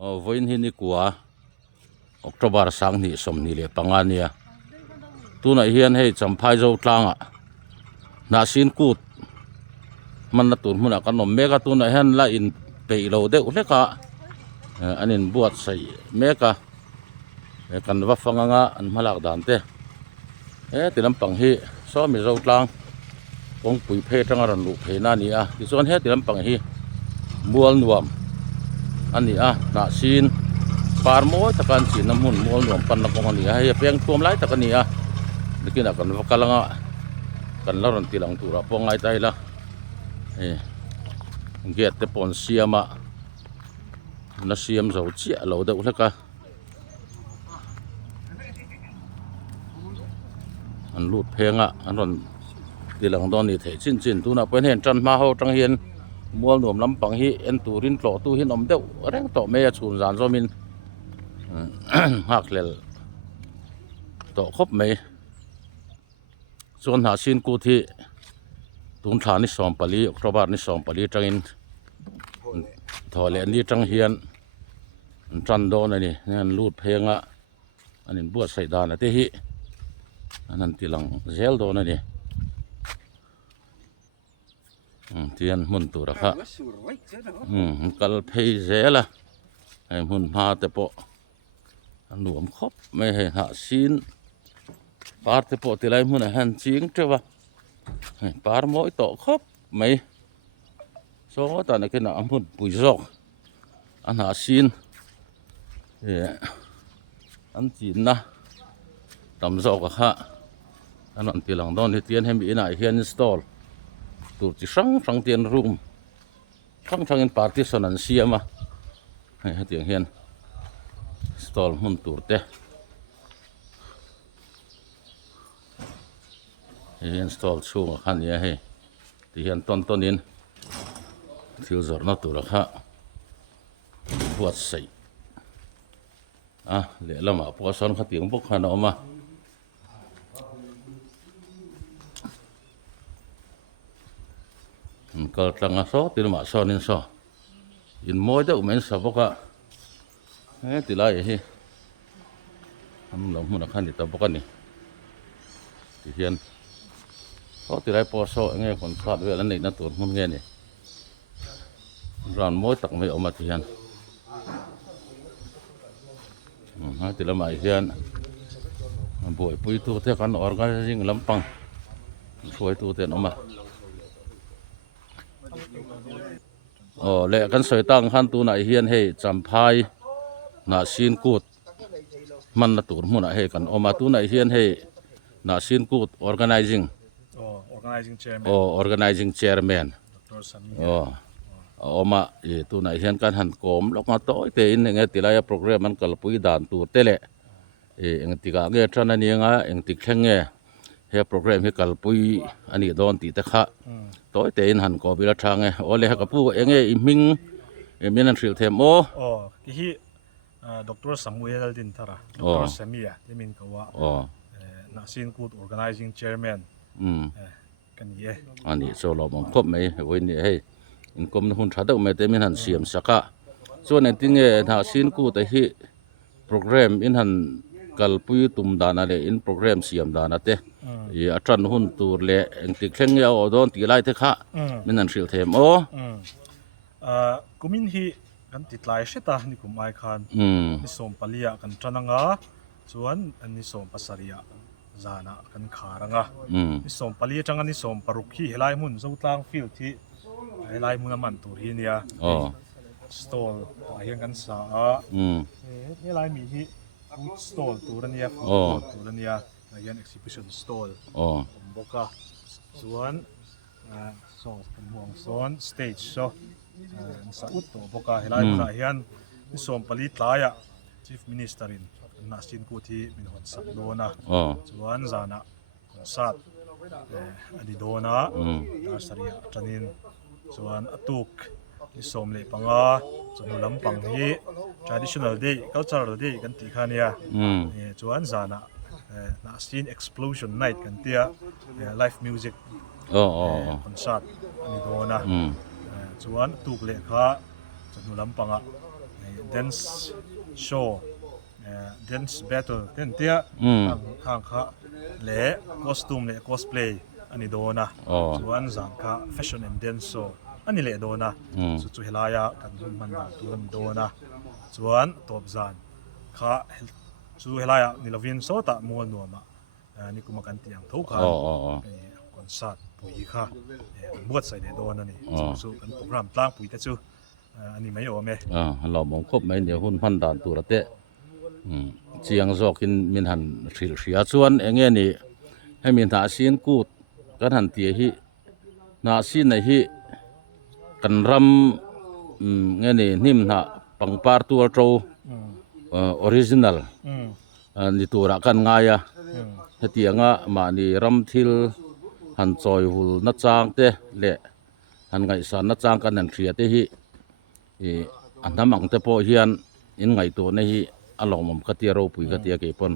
voin hini kwa Oktober sang ni som ni le pangania tuna hian hei champhai zo tlanga na sin kut man na tur huna kan nom mega tuna hian la in peilo de uleka anin buat sai meka kan wa fanganga an malak dan te tilam pang hi so mi zo tlang kong pui phe tanga ran lu phe na ni a ti zon he tilam pang hi mual nuam ani a na sin par mo takan sin namun mual nuam pan na kong ani a he peng tuam lai takani a nikina kan wakalanga kan la ran tilang tura pongai tai la get te pon siama na siam zo chia lo de uleka an lut phenga an ron tilang don ni the chin chin tuna pen hen tran ma ho tang hian mual nuam lampang hi en turin tlo tu hin om deuh reng to me chun zan zomin hak lel to khop me chon ha sin ku thi tun thla ni som pali October ni som pali tangin thole ni tang hian tran don ani ngan lut phenga anin buat sai dan ate hi anan tilang zel don ani tian mun tura kha kal phei zela ai mun ma te po an nuam khop me he ha sin par te po tilai mun han ching trewa par moi to khop mai so ta na ke na mun pui zok an ha sin an chin na tam zok kha an tilang don ni tian hem ina hian install tur chi sang tian room sang in partition an siama ha tiang hian install mun tur te install chung khan ya he ti hian ton in thil zor na tur kha buat sei le lama po son kha tiang bok khan oma kal tanga so tilma sonin so in moi de men saboka tilai hi am lo mun khan ni taboka ni ti hian so tilai po so nge kon phat we lan nei na tur mun nge ni ran moi tak me oma ti hian tilama hian boi pui tu te kan organizing lampang suai tu te oma le kan soi tang han tu na hian hei champhai na sin kut man na tur hmuna he kan oma tu na hian hei na sin kut organizing chairman Dr. Sami oma tu na hian kan han kom lok ma toy te in nge tilaya program an kalpui dan tu tele eng tika nge tran ani nga eng tik thlenge he program he kalpui ani don ti te kha toy te in han ko bila thange ole ha kapu enge iming minan thil them ki hi Dr. Samuel din thara Dr. Samia yemin kawa na sin kut organizing chairman kan ye ani so lo mong khop mai wei ni hei in kom hun thada me te min han siam saka chuan tinge na sin ku te hi program in han kalpui tum dana le in program siam dana te atran hun tur le eng tik thleng ya odon ti lai te kha min an thil them kumin hi kan titlai sheta ni kumai khan ni som palia kan trananga chuan ani som pasaria zana kan kharanga ni som palia tanga ni som parukhi helai mun zo tlang field thi helai mun man tur hi nia stall hian kan sa helai mi hi food stall turania hian exhibition stall boka chuan so kan huang son stage so sa ut to boka helai mun hian ni som pali tlaya chief minister in na sin ku thi min hot sak dona chuan zana sat adi dona saria tanin chuan atuk ni som le panga chanu lampang hi traditional day cultural day kan ti khania chuan zana na sin explosion night kan tia live music concert ani dona chuan tuk le kha chanu lampanga dance show dance battle เต้นเตี้ยทางค่ะและคอสตูมและ cosplay อันนี้โดนะส่วนจางค่ะ fashion and dance show อันนี้แหละโดนะสุดเฮลายะกันมันตัวมันโดนะส่วนตบจานค่ะสุดเฮลายะนี่เราวินโซตะมัวนัวมานี่กูมากันเตียงทุกค่ะคอนเสิร์ตปุ๋ยค่ะบวชใส่เดโดนะนี่สู้กันโปรแกรมตั้งปุ๋ยแต่สู้อันนี้ไม่โอเมเรามองครบไหมเดี๋ยวหุ่นพันดานตัวเตะเจียงจอกินมินหันเสียส่วนเองนี่ให้มินหาซีนกูดกันหันเตียฮีนาซีนในฮีกันรำนี่นิ่มนะปังปาร์ตัวโตออริจินัลนี่ตัวรักกันง่ายเตียงมานี่รำทิลหันจอยหุลนัดจางเตะเละหันไงสานนัดจางกันหันเสียเตฮีอันทำอังเตปอเฮียนอินไงตัวนี่อารมณ์กติเราปุยกติเก็บปน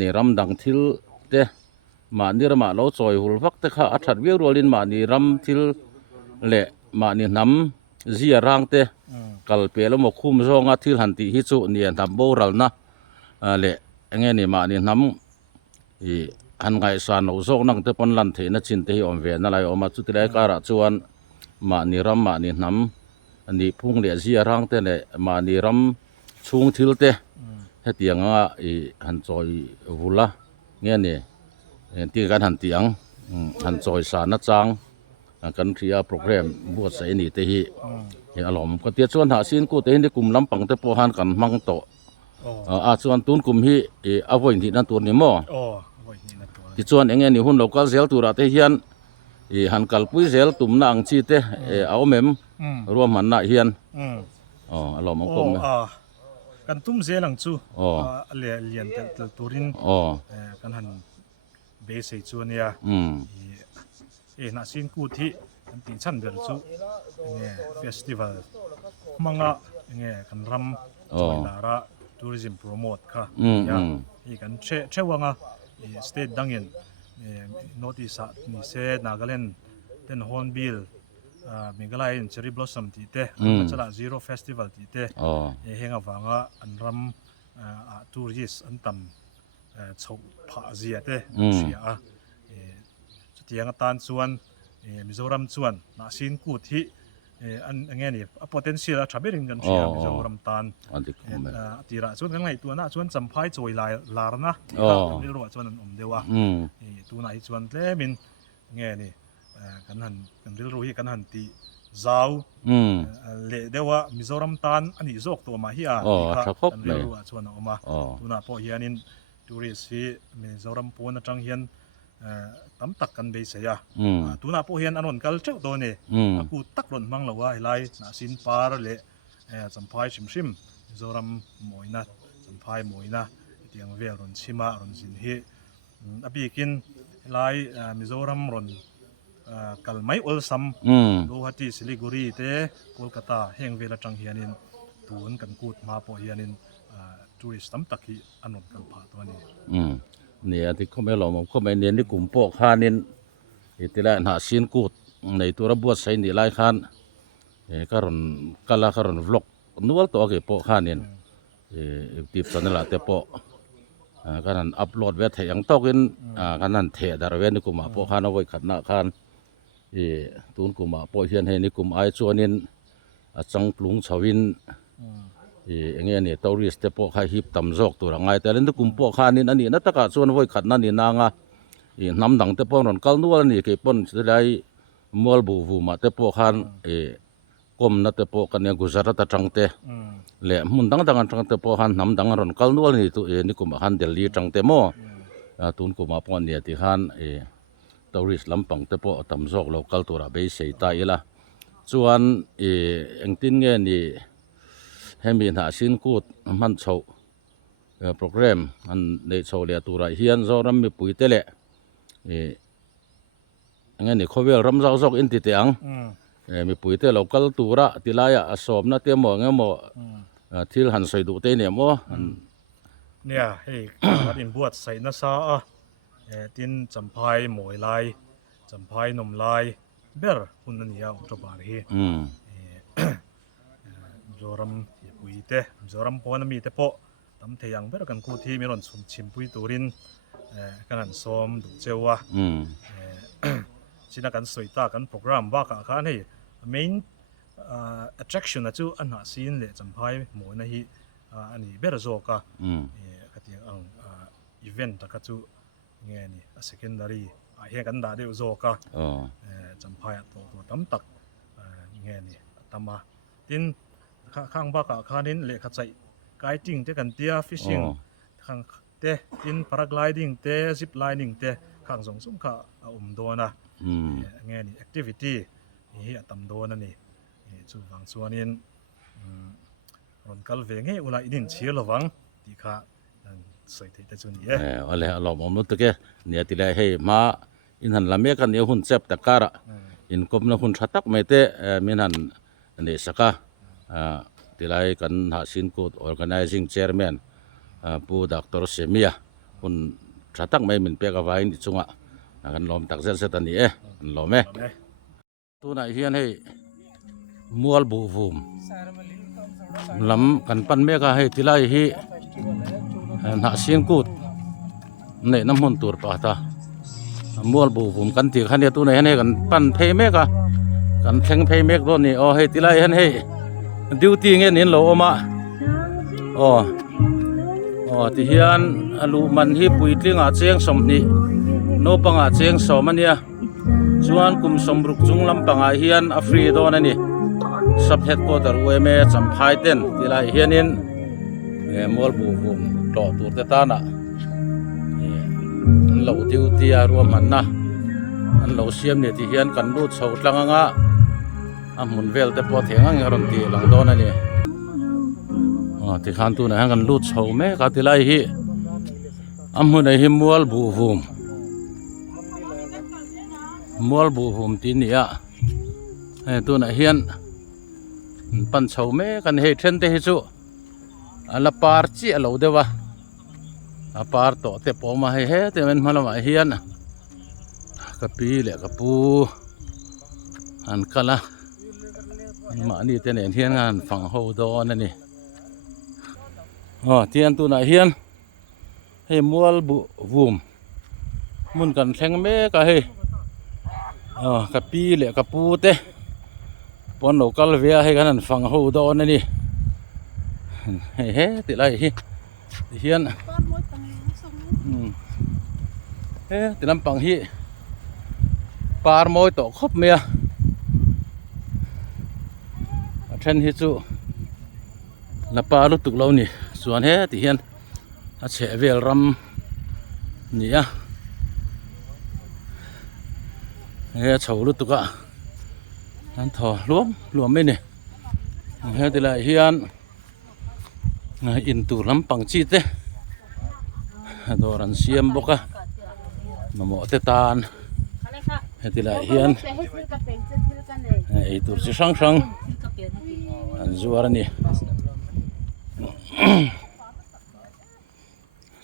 นี่รำดังทิลเตะมานี่รำมาเราจอยหุลฟักเตะข้าอัดชัดเวียรัวลินมานี่รำทิลเละมานี่น้ำเสียร่างเตะกัลเปลมคุมซองทิลหันติฮิจุนี่ทำโบราณนะเละนี่มานี่น้ำอันไงสานอุศกนั่งเตะปนลันเทนชินเตะอมเวนอะไรออกมาสุดที่ได้การะจวนมานี่รำมานี่น้ำอันนี้พุ่งเละเสียร่างเตะเนี่ยมานี่รำช่วงทิลเตะให้เตียงหันจอยหุละนี่ที่การหันเตียงหันจอยสารนัดจางกันที่โปรแกรมบวชใส่นี่เตะอารมณ์ก็เตียส่วนหาสินกูเตะในกลุ่มลำปังเตะโปหันกันมังโตส่วนตุนกลุ่มที่เอาไว้ที่นั่นตัวนี้มั้งที่ส่วนนี่หุ่นเราก็เซลตัวเราเตะเฮียนหันกัลปุยเซลตุ่มนางชีเตะเอาเมมรวมหันหน้าเฮียนอารมณ์มันก็กันตุ้มเซลังจูเลียนเตลตูรินกันหันเบสจูเนี่ยนาซินกูที่กันติชันเดอร์จูเนี่ยเฟสติวัลมังอ่ะเนี่ยกันรำจอยนาระทัวริซึมโปรโมทค่ะกันเชวังอ่ะสเตทดังเงินโนติสนี่เซนาการ์แลนด์เทนฮอนบิลเมกาไลน์เชอรี่บลอสซัมตีเต้ก็จะละซีโร่เฟสติวัลตีเต้เฮงฟังอ่ะอันรำทัวริสอันตั้มชกผาเสียเต้เสียสุดที่ยังตานส่วนมิโซรัมส่วนนาซินกูที่อันงี้นี่ potential ทรัพย์ริงกันเสียมิโซรัมตานตีระส่วนกันไงตัวน่ะส่วนสัมภาษณ์จอยลาร์นะนี่รู้ว่าส่วนนั้นเดียวตัวไหนส่วนเล่มินงี้นี่กันหันกันเรียนรู้กันหันตีเจ้าเละเดียวว่ามิโซรัมตานอันนี้โจกตัวมาเฮียกันเรียนรู้ว่าส่วนนั้นออกมาตัวน่ะพอเฮียนินทัวริสที่มิโซรัมปูนจังเฮียนตั้มตักกันไปเสียตัวน่ะพอเฮียนอันนั้นกัลเจ้าตัวนี่กูตักหล่นมั่งแล้วว่าไล่น่ะสินปาร์เละสัมภาษณ์ชิมมิโซรัมมวยนะสัมภาษณ์มวยนะที่ยังเวรอนชิมาอนสินเฮอบีกินไล่มิโซรัมรอนกัลไม่อุลซัมโลหัติสิลิกุรีเตโคลกาตาแห่งเวลาจังเฮียนินตูนกันกูดมาพอเฮียนินทัวริสต์ตั้มตักที่อันนั้นกันผ่าตัวนี้เนี่ยที่เขาไม่หลงเขาไม่เนียนที่กลุ่มพวกข้านินที่แรกหาสินกูดในตัวระบวดใส่นี่ไล่ขันการุนกาลาการุนวล็อกนัวตัวเก็บพวกข้านินติดตอนนั้นแหละแต่พวกการนั้นอัพโหลดเวทียังตกินการนั้นเทดารเวนิกุมาพวกข้าเอาไว้ขัดหน้าขันตุนกุมาพวกเฮียนให้นิกุมไอชวนินจังปลุงชาวินนี่ตัวริสเตปพวกข้าฮิปตำจอกตัวไงแต่เล่นกุมพวกข้านินอันนี้นัตตะชวนไว้ขัดนั่นนี่นางน้ำดังเตปอนรอนกัลนัวนี่เก็บปนจะได้มัวบูมาเตปข้านกมนัตเตปกันเนี่ยกุจารัตจังเตเละมุนดังจังเตปข้านน้ำดังรอนกัลนัวนี่ตัวนี่กุมข้านเดลีจังเตโมตุนกุมาปอนเนี่ยที่ข้านตัวริสลำปังเตปตำจอกเรากัลตัวระเบยเสียตายละส่วนเอ็งตินเงี้ยนี่ให้มีหาสินกูดมันโชว์โปรแกรมอันในโชว์เรียตัวไรเฮียนโซรัมมีปุ๋ยเตะงั้นนี่เขาเวลรำเจ้าซอกอินติเตียงมีปุ๋ยเตะเรากัลตัวระติลายอาสอบนะเตียมงั้นหมอที่หันใส่ดูเตะเนี่ยมั้งเนี่ยให้การอินบวชใส่นัสอาตินจำพายหมวยลายจำพายนมลายเบอร์หุ่นนั่นยาวจบารีโจรัม ปุยเตจอรัมปอนมีเตปอตำเทียงเบรกันกูที่มีรอนสุมชิมปุยตูรินกันซ้อมดูเจ้าวะชินักันสวยตากันโปรแกรมว่ากันให้ main attraction นะจูอันหาซีนเลยจำพายหมอนะฮีอันนี้เบรโซกะกติอังevent ตะกัจูเงี้ยนี่ secondary เฮียกันดาเดียวโซกะจำพายตัวตั้มตักเงี้ยนี่ตั้มมาทินข้างบ้ากันนินเลยขัดใจไกด์เตกันเตีย fishing ข้างเตทิน paragliding เต zip lining เตข้างสองสุ่มข้าโดนะเงี้ยนี่ activity นี่ตั้มโดนะนี่จูฟังส่วนนี้รอนกัลเวงให้อุลาอินินเชียร์ระวังที่ข้าสวยที่แต่จุนี้อะไรเราบอกมุตเกเนี่ยที่ไรให้มาอินหันลำเมกันเนี่ยหุ่นเจ็บตะการะอินกบนะหุ่นชัตักไม่เตะมินันนี่สักที่ไรกันหาสินกูด organizing chairman ผู้ดรเซมียหุ่นชัตักไม่มินเปียกไว้นี่จุงอ่ะกันลมตักเส้นเส้นนี้ลมตัวไหนเฮียนให้มัวลบูฟุมลำกันปันเมกให้ที่ไรฮีหาสินกูดเนี่ยน้ำหุ่นตัวปะตามัวลบูฟุมกันตีขันเดียตัวไหนให้กันปันเพย์เมกกันแข่งเพย์เมกตัวนี้อ๋อให้ที่ไรให้ดิวตี้เงี้ยนี่โลมาอ๋อที่เฮียนลูมันที่ปุยติ้งอาเจียงสมนี่โนปังอาเจียงสมมันเนี่ยชวนกุมสมรุกจุงลำปังอาเฮียนอัฟรีโดนั่นนี่สับเฮดโคตรเวเมจำพายเต้นที่ไรเฮียนินมัวลบูฟุมต่อตัวเตตานะเหล่าดิวตี้รวมมันนะเหล่าเสียมเนี่ยที่เฮียนกันรูดเสาหลังงะมุนเวลแต่พอเถียงกันรอนตีหลังโดนนี่ที่ขันตัวนั้นกันรูดเสาแม่กัติไลฮีมุนไอฮิมัวลบูฟุมที่นี่ตัวนั้นเฮียนปันเสาแม่กันเฮเทนเตฮิจูอัลปาร์จีเหล่าเดวะปาร์โตเตปอมาให้เตมันมาละมาเฮียนกับปีเล็กกับปูอันกันละมานี่เตเนี่ยเฮียนงานฝั่งโฮดอนนั่นนี่เทียนตัวไหนเฮียนให้มัวลบูมมุนกันแข่งเมกะให้กับปีเล็กกับปูเตปนโลกัลเวียให้กันฝั่งโฮดอนนั่นนี่เฮ้ติไรเฮียนติลำปังฮีปาร์มอยตกคบเมียเทนฮิจูละปาลุตุกเรานี่ส่วนที่เฮียนเฉเวลรัมนี่เฉาลุตุกนั่นถอรวมไม่เนี่ยติไรเฮียนอินตูลำปังจีเตโดรันเซียมบกมาหมอเตตานติไรเฮียนไอตัวจะช่างอันจวรนี่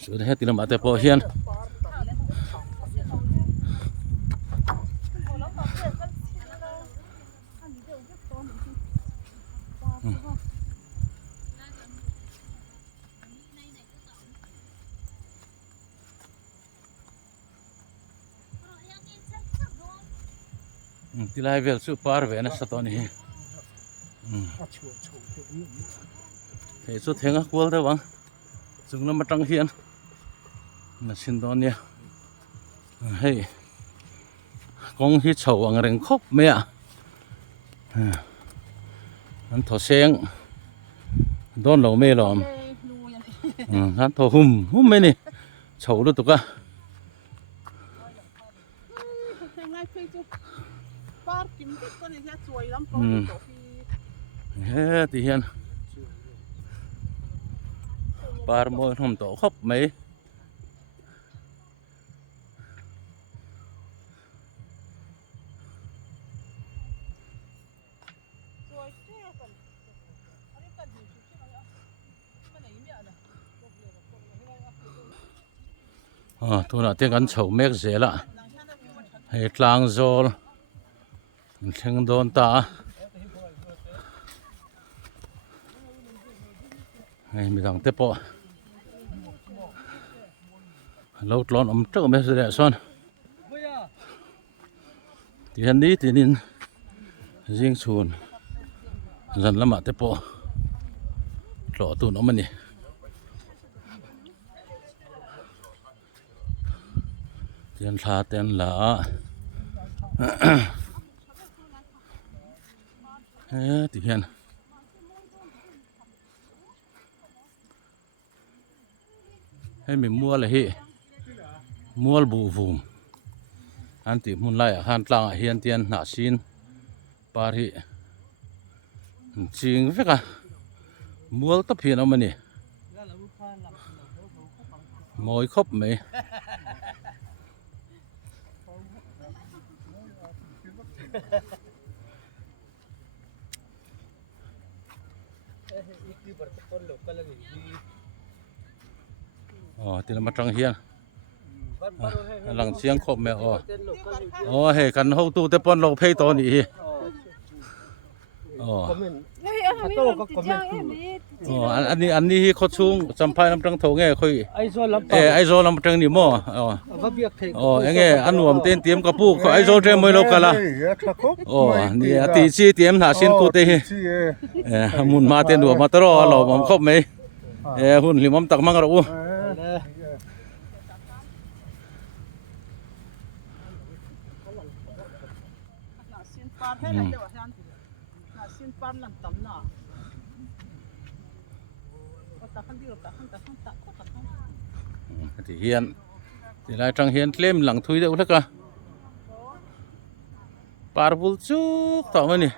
สุดท้ายติลำอาเตปอเฮียนที่ไล่เวลสุปาร์เวนัสตอนนี้เฮ้ยสุดเฮงกวลเด้อวังจุงน้ำมาตั้งเฮียนน่ะสินตอนเนี้ยเฮ้ยกองที่เฉาอังเริงคบเมียนั่นถอเสียงโดนเราไม่หลอมนั่นถอหุ่มไม่นี่เฉารู้ตุกะเฮ้ยที่เฮียนปาร์มอยทำต่อครบไหมทุนอ่ะเที่ยงกันเฉาเมกเสียละให้กลางโซลเชิงโดนตา ให้มีทางเตปอเราตลอนอมเจ้าไม่เสียส่วนที่อันนี้ที่นี่ยิงชวนจันละมาเตปอหล่อตุนอมันนี่เตียนลาเตียนลาที่เห็นให้มีมัวเลยฮิมัวบูฟูมอันที่มุนไล่หันตลางเฮียนเตียนหน้าชินปาริจริงฟิกะมัวตะเพียนเอามันนี่มอยครบไหมอ๋อที่เรามาจังเฮียนหลังเสียงครบไหมอ๋อเฮ้กันเฮาตู้แต่ปอนเราเพยตอนนี้อ๋ออันนี้เขาชุงจำพายน้ำจังโถงไงค่อยไอโซลำจังนี่หม้ออ๋อยังไงอันหวมเต้นเตรียมกระปุกไอโซเตรียมไว้แล้วกันละอ๋อนี่ตีชีเตรียมหาสินกูเตมุนมาเต้นหัวมาตรอเราผมครบไหมหุ่นลิมตักมังกระอูที่เฮียนที่ไรจังเฮียนเล่มหลังทุยเด้อแล้วก็ปาร์บุลจุกต่อมานี่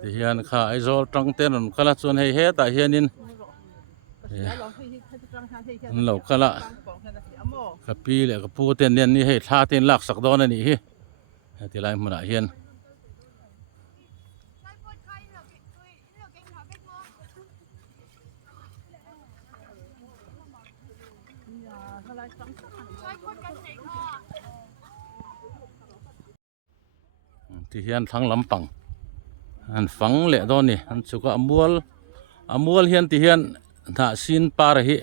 ที่เฮียนข้าไอโซจังเต้นก็ละส่วนให้เฮ็ดแต่เฮียนินเราก็ละกับปีเลยกับปูเต้นเนี่ยนี่ให้ท่าเต้นหลักสักดอนนี่ที่ไรมันเฮียนที่เฮียนทั้งลำปังอันฝังเละตอนนี้อันสุกอมัวเฮียนที่เฮียนถ้าสินปาระหิ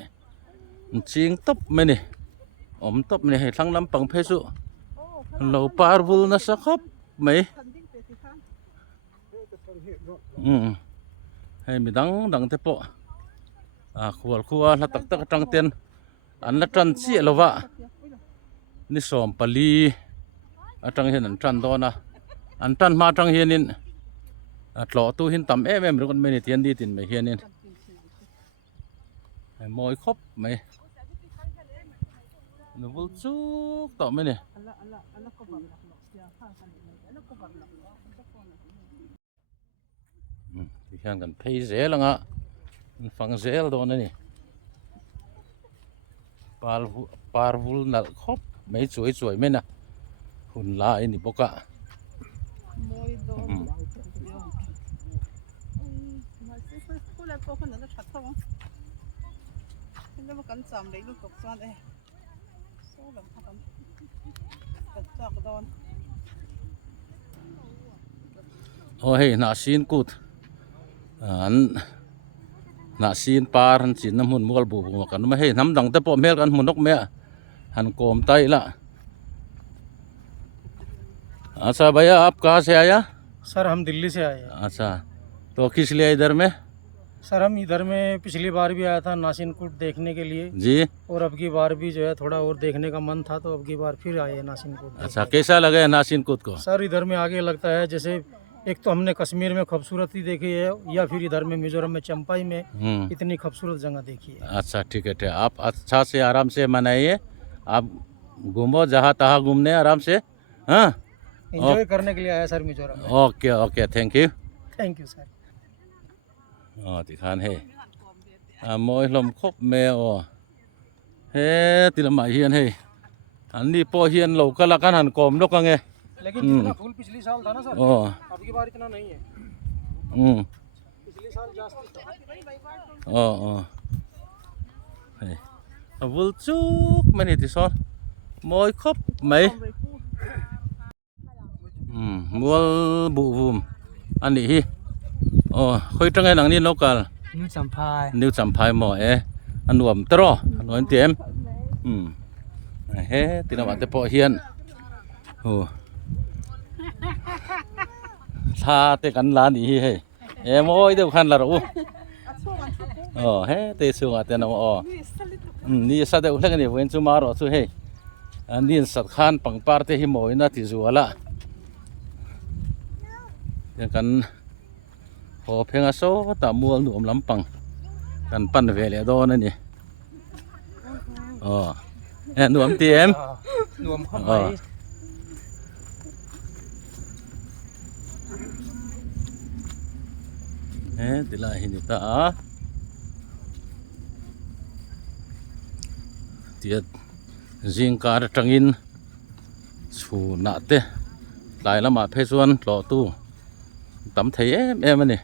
จิงตบไม่นี่อมตบไม่ให้ทั้งลำปังเพสุเราปาร์บุลนะสักครับไหมให้มีดังเทปะขวดละตักจังเตียนอันละจันเสียละวะนี่สอมปลีจังเห็นอันจันตอนะอันจันมาจังเห็นนินหล่อตู้หินต่ำรู้กันไม่เนี่ยเตียนดีตินไม่เห็นนินมอยครบไหมหนูบุลจุกต่อไหมเนี่ยที่ข้างกันเพย์เซลงะฟังเซลตอนนี้ปาร์บุลนัลครบไม่สวยไหมนะหุ่นลายนี่ปกะโอ้เฮ้น่าสินกูดอันน่าสินปาร์หันสินน้ำหุ่นมัวบุบกันไม่ให้น้ำดังแต่ปอมเมลกันหุ่นนกเมียหันโกมไตละअच्छा भैया आप कहाँ से आया सर हम दिल्ली से आए हैं। अच्छा तो किस लिए इधर में सर हम इधर में पिछली बार भी आया था नासिन कूट देखने के लिए जी और अब की बार भी जो है थोड़ा और देखने का मन था तो अब की बार फिर आए हैं नासिन कूट अच्छा कैसा लगा है नासिन कूट को सर इधर में आगे लगता है जैसे एक तो हमने कश्मीर में खूबसूरती देखी है या फिर इधर में मिजोरम में चंपाई में इतनी खूबसूरत जगह देखी है। अच्छा ठीक है आप अच्छा से आराम से मनाइए आप घूमो जहाँ तहाँ घूमने आराम से हाँ एंजॉय करने के लिए आया सर मिजोरम में। ओके थैंक यू सर दिखान है मोय लम खब में हे तिलमा हियन है अन्नी पो हियन लो कला कान हन कोम लोक अंगे लेकिन जितना फूल पिछली साल था ना सर अब की बार इतना नहीं है पिछली साल जास्ती था วุลจุกมันนี่ที่ซอนมอยครบไหมมัวบุบุมอันนี้ฮิอ๋อค่อยจังไงหนังนี้นกกันนิวจำพายหมออันนวมตรออันนวมเต็มเฮ้ตีนวันเตปอเฮียนโอ้ท่าเตกันลานนี่เฮ้มอยเดี๋ยวขันละรู้อ๋อเฮ้เตสุงอ่ะเตนอ๋อนี่สัตว์เด็กเล็กนี่เว้นซูมาร์อสุเฮ้อันนี้สัตว์ขันปังปาร์เตหิมอยน่าที่จัวละยังกันพอเพียงโซ่ตามัวหนุ่มลำปังกันปั้นเวลโดนั่นนี่อ๋อหนุ่มเตียมหนุ่มเข้าไปติลาหินิตาเตียจิงการจังอินสูนัดเตหลายละมาเพชวนหล่อตู้ตำไทยมันนี่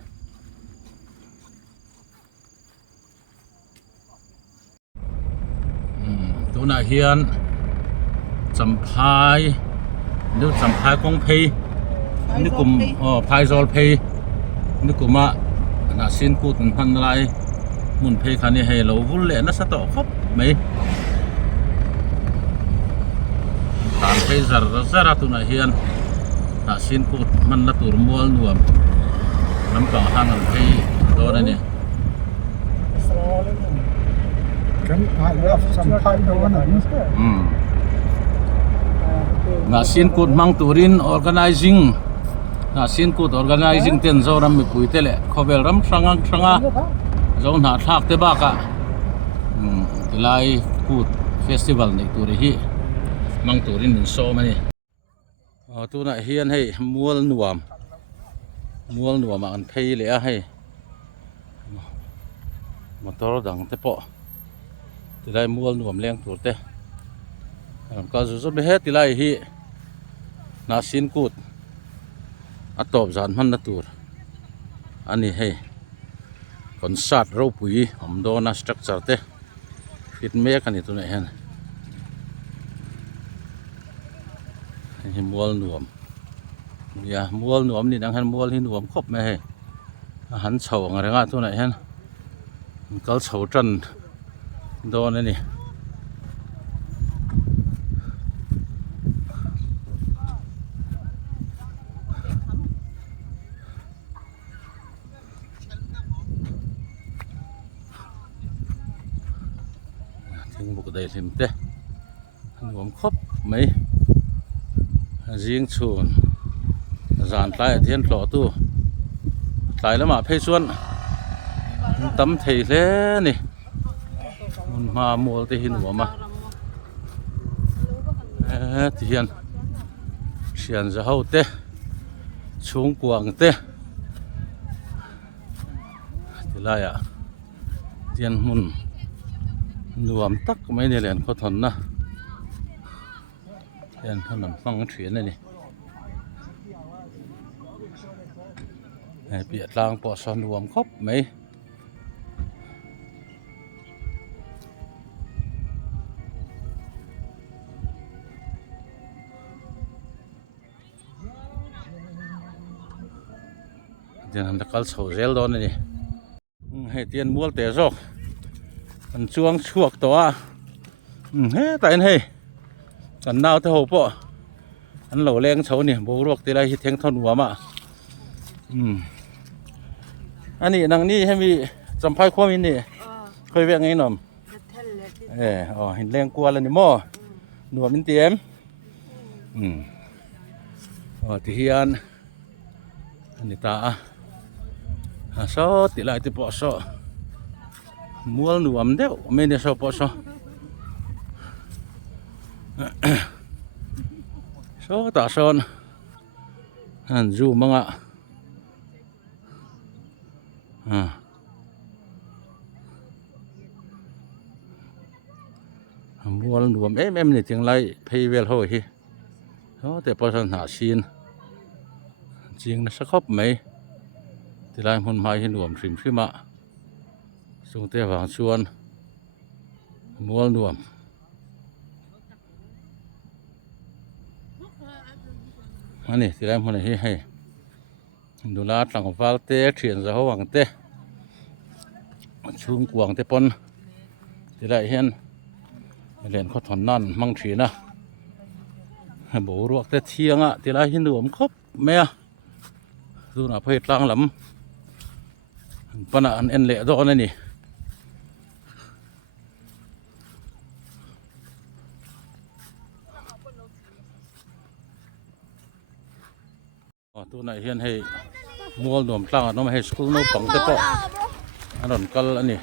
ตัวน่าเฮียนสัมภายนึกสัมภายกองเพยนึกกลุ่มพายซอลเพยนึกกลุ่มอะน่าสินกูดพันอะไรมุนเพยคันนี้ให้เราวุ่นเละน่าสะตอครับไหมตามเพยซาร์ตัวน่าเฮียนน่าสินกูดมันน่าตัวมัวหน่วมน้ำปลาหันเพยตัวนั้นเนี่ยNasin kut mang turin organizing nasin kut organizing ten zoram mi pui tele khobel ram sanga zon ha thak te ba ka tilai kut festival nei turi hi mang turin min so mani tu na hian hei mual nuam an phei le a hei motor dang te po tilai mual nuam leng tur te ka zu be he tilai hi nasin kut atop zan man na tur ani hei concert ro pui amdo na structure te fit me kan itu na hen hi mual nuam ya mual nuam ni dang han mual hi nuam khop me he han chho nga renga tu na hen kal chho tran do na niบุกได้ลิมเตะหนุ่มครบไหมยิงชวนจานตายเทียนหล่อตู้ตายแล้วมาเพชวนตั้มเทเลนี่มันมาโมลที่หินหัวมาเทียนเชียนจะเข้าเตะช่วงกวางเตะที่ไรอ่ะเทียนมุนรวมตักไม่ได้เรียนเขาทนนะเรียนเขาหนังฟังเถียนนี่ให้เปียดลางปอสอนรวมครบไหมเดี๋ยวนั้นจะกัลโซเซลโดนนี่ให้เตียนมัวเตะซอกมันช่วงชวกตัวเฮ้แต่เฮ้กันนาวเท่าปะอันเหล่าแรงเฉาเนี่ยโบรวกตีไรฮิตแทงท่อนหัวมาอันนี้นางนี่ให้มีจำพายความอินนี่เคยแวะไงหน่อมเห็นแรงกลัวแล้วนี่หม้อหนวดมันเตรียมที่เฮียนอันนี้ตาซอติไรติปอซอมัวหนุ่มเดียวไม่ได้ชอบปอชอตาซอนอันจูมังอ่ะมัวหนุ่มนี่จังไรเพย์เวลโหยแต่พอสันหาซีนจริงนะสักครบไหมที่ไรมันมาให้หนุ่มสิมขึ้นมาส่งเตะวางชวน มัวรวมอันนี้ที่ได้มันให้ดูลาดหลังฟ้าเตะเขียนจะเขาหวังเตะชุ่มกวางเตะปนที่ได้เห็นเล่นเขาถอนนั่นมั่งถีนะโบรวกเตะเทียงอ่ะที่ได้เห็นรวมครบแม่ดูน่ะเพชรล่างหลำปนอันเอ็นเละดอกนั่นนี่ตัวไหนเห็นให้มัวรวมกลางน้องให้สกูลน้องปังเตปะอันนั้นกัลอันนี้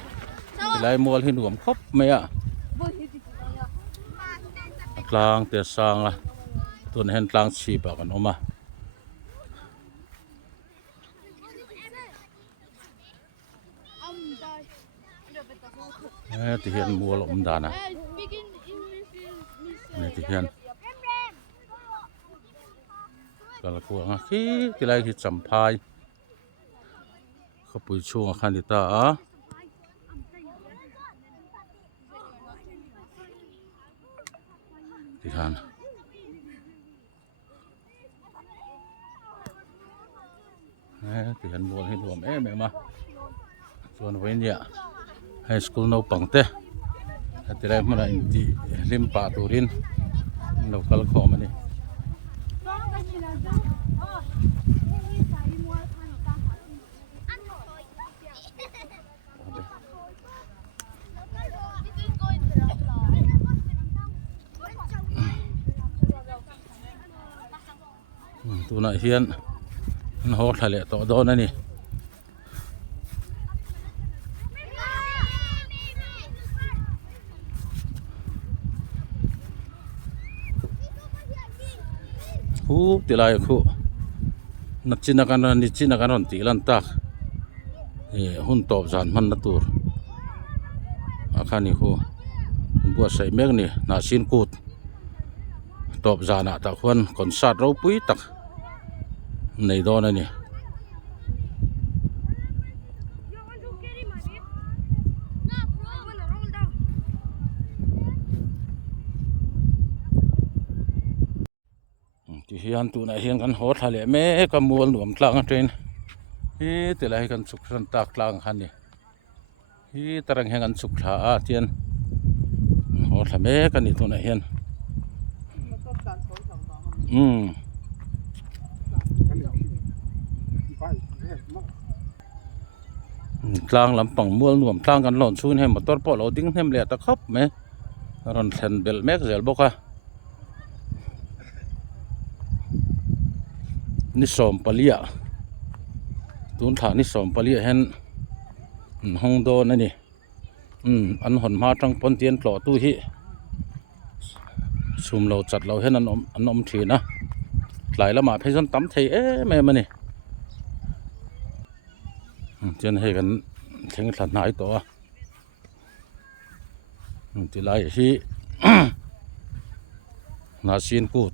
ที่ไรมัวให้รวมครบไหมอ่ะกลางเตะสางอ่ะตัวนี้เห็นกลางชีบกันออกมาที่เห็นมัวลมดานะนี่ที่เห็นก็ละกวงขี้ที่ไรที่สัมภายเขาปุยช่วงคันดิตาที่หันที่เห็นบัวให้รวมแม่มาส่วนวันนี้ให้สกูลเราปังเตะที่ไรมันอินดีริมป่าตูรินเราก็ละขอมันนี่ตัวน่ะเฮียนมันโหดทะเลต่อโดนนั่นนี่ฮูบตีลายคู่นัดจินกันนิจินกันรันตีลันตักหุ่นตอบจานมันนัดตัวอาคารนี้คู่บัวใส่เมฆนี่น่าชินกูดตอบจานตะควันคนสัตว์เราปุ้ยตักในดอนนี่ที่เฮียนตัวไหนเฮียนกันโหดทะเลแม่ก็มัวหลวมกลางเทรนแต่ละให้กันสุขสันตากลางคันนี่ตรังให้กันสุขลาเทียนโหดทะเลกันนี่ตัวไหนเฮียนกลางลำปังมัวหลวมกลางกันหล่นซูนให้มาต้นปอเราดิ้งให้เละตะครบไหมรอนเทนเบลแม็กเซลบอกว่านิสมปลียตุนฐานนิสมปลียเห็นห้องโดนั่นนี่อันหอนมาจังปนเตียนกล่อตู้ที่ชุมเราจัดเราเห็นอันอมทีนะหลายละหมาดให้ฉันตั้มไทยแม่มันนี่เจนให้กันเข่งขันหายตัวที่ไรที่นาซีนกูด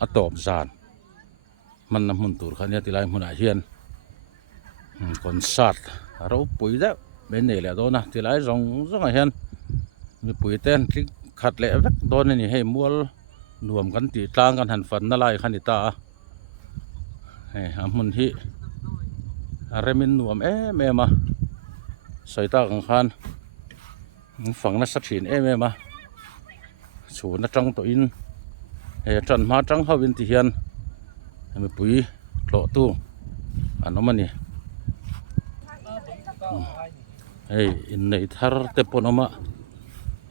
อัตอบจานมันนำมุนตูดคันนี้ที่ไรมุนอาเฮียนคนสัตว์เราปุ๋ยแล้วเป็นเนี่ยแหละโดนนะที่ไรส่งอาเฮียนมีปุ๋ยเต้นที่ขัดแหละโดนนี่ให้มัวรวมกันตีกลางกันหันฝันนั่นไรคันดิตาให้อามุนที่อะไรมินรวมแม่มาใส่ตาของคันฝั่งนักสัตว์หินแม่มาสูนักจังตัวอินจันมาจังเขาวินติเฮียนมีปุ๋ยโหลตู้อันนั้นมันนี่อินในทาร์เตปอนอมา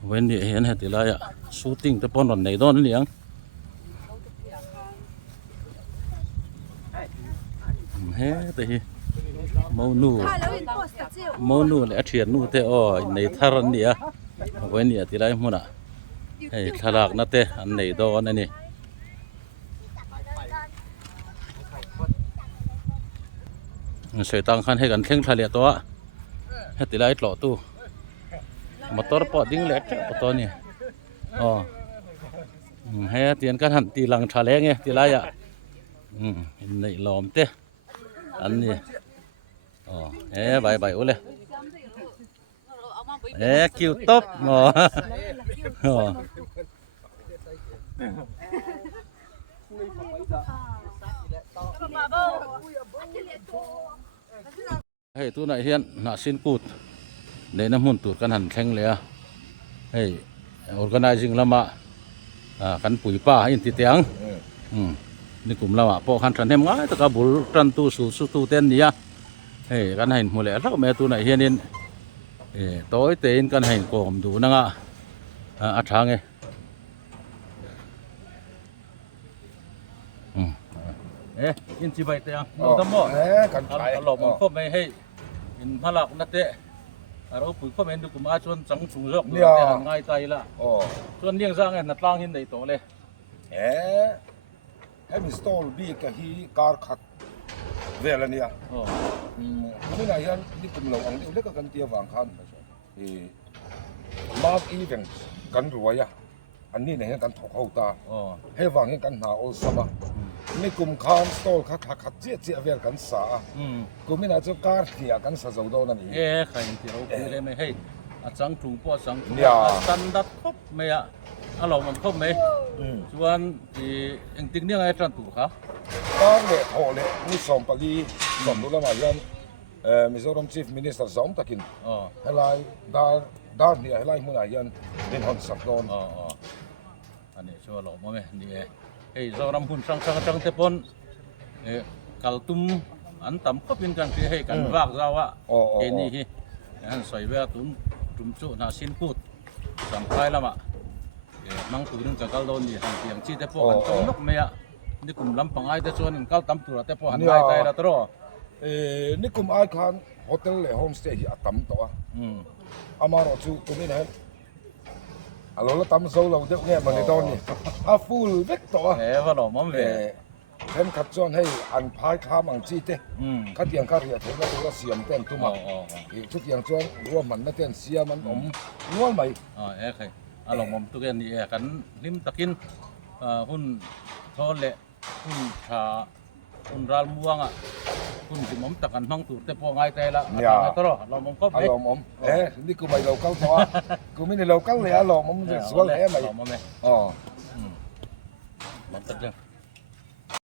เว้นนี่เห็นเหตุไรอะชูติ้งเตปอนวันไหนโดนนี่ยังแต่มนูเลยเทียนนูเตอในทาร์นี่อะเว้นนี่ที่ไรมันอะทารักนั่นเตอันไหนโดนนั่นนี่ใส่ตังคันให้กันเข่งทะเลตัวให้ตีไล่หล่อตู้มาตัวปอดดิ้งเล็กตัวนี้ให้เตียนกันหันตีหลังทะเลไงตีไล่อ่ะในล้อมเต้อันนี้ใบโอ้เลย คิวตบอ๋ออ๋อเฮ้ยตัวไหนเฮียนน่ะสินกูดในน้ำมันตูดกันหันแข็งเลยอ่ะเฮ้ย organizing ละมากันปุ๋ยป้าอินติเตียงนี่กลุ่มละมาพอคันทันเฮมง่ายตะกบุลตันตูสู่เต้นนี่อ่ะเฮ้ยกันให้หมดเลยแล้วแม่ตัวไหนเฮียนินตัวไอ้เต้นกันให้กอมดูนั่งอัดทางไงอินสิใบเตียงเราทำบ่กันไป หลบมันก็ไม่ให้อินพลักนัดเตะเราปุ๋ยก็ไม่ดูกลุ่มอาชวนสังสูงรอกเนี่ยง่ายใจละชวนเลี้ยงสร้างไงนัดล่างหินในตัวเลยให้มีสโตลบีกับฮีการขัดเวลาเนี่ยไม่นานยันนี่กลุ่มเราอันนี้เล็กกันเตียวางคันมาร์กอีเวนต์กันรวยอ่ะอันนี้เนี่ยกันถกเข้าตาให้วางให้กันหาโอซามานี่กลุ่มคานสโตลขัดเจี๊ยเวลกันสากลุ่มไม่น่าจะการเกี่ยกันสะสมโดนั่นเองใครที่เราคุยเลยไม่ให้สังถุงพวกสังถุงสันดัดครบไหมอ่ะเรามันครบไหมส่วนที่เองติงเนี่ยไงจันถูกครับก็เลยโหเลยนี่สมปลีสมดูแลมายันมิโซรัมชีฟมินิสเตอร์สมตะกินให้ไล่ดาเนี่ยให้ไล่มุนอายันเป็นคนสับโดนอันนี้ชัวร์หลอกมั้ยนี่เฮ้ยเรารำหุ่นสังเทปนกัลตุมอันต่ำก็เป็นการที่ให้กันวากเราอ่ะนี่ที่อันใส่เวลตุนจุ่มจุน่าสินพูดสัมภาระละมังตูนึงจากกัลโดนนี่ทางเตียงชีเทปกันจงนกเมียนี่กลุ่มลำปังไอเดชวนกัลตั้มตัวเทปหันไอไตละตัวนี่กลุ่มไอคันโฮเทลเลยโฮมสเตย์ที่ตั้มตัวอามาโรจูกลุ่มนี้นะเราละตั้มโซ่เราเด็กเนี่ยมันในตอนนี้ฟูลเวกตัวว่าหล่อมั่งเลยเห็นขัดจวนให้อันพายข้ามังจีเต้ขัดยังขัดเรียถึงแล้วก็เสียมเต้นทุ่มทุกอย่างจวนรวมมันนั่นเต้นเสียมันง้วนไหมใครหล่อมั่งทุกอย่างนี่กันลิมตะกินหุ่นทอเละหุ่นชาหุ่นรัลม่วงอ่ะหุ่นที่มั่งตะกันมั่งตูดแต่พอง่ายใจละตลอดเรามั่งก็ไปเรามั่งนี่กูไม่เราเก้าตัวกูไม่ได้เราเก้าเลยอะเรามั่งสวยเลยไหมเรามั่งไหมอ๋อมั่งตัดยัง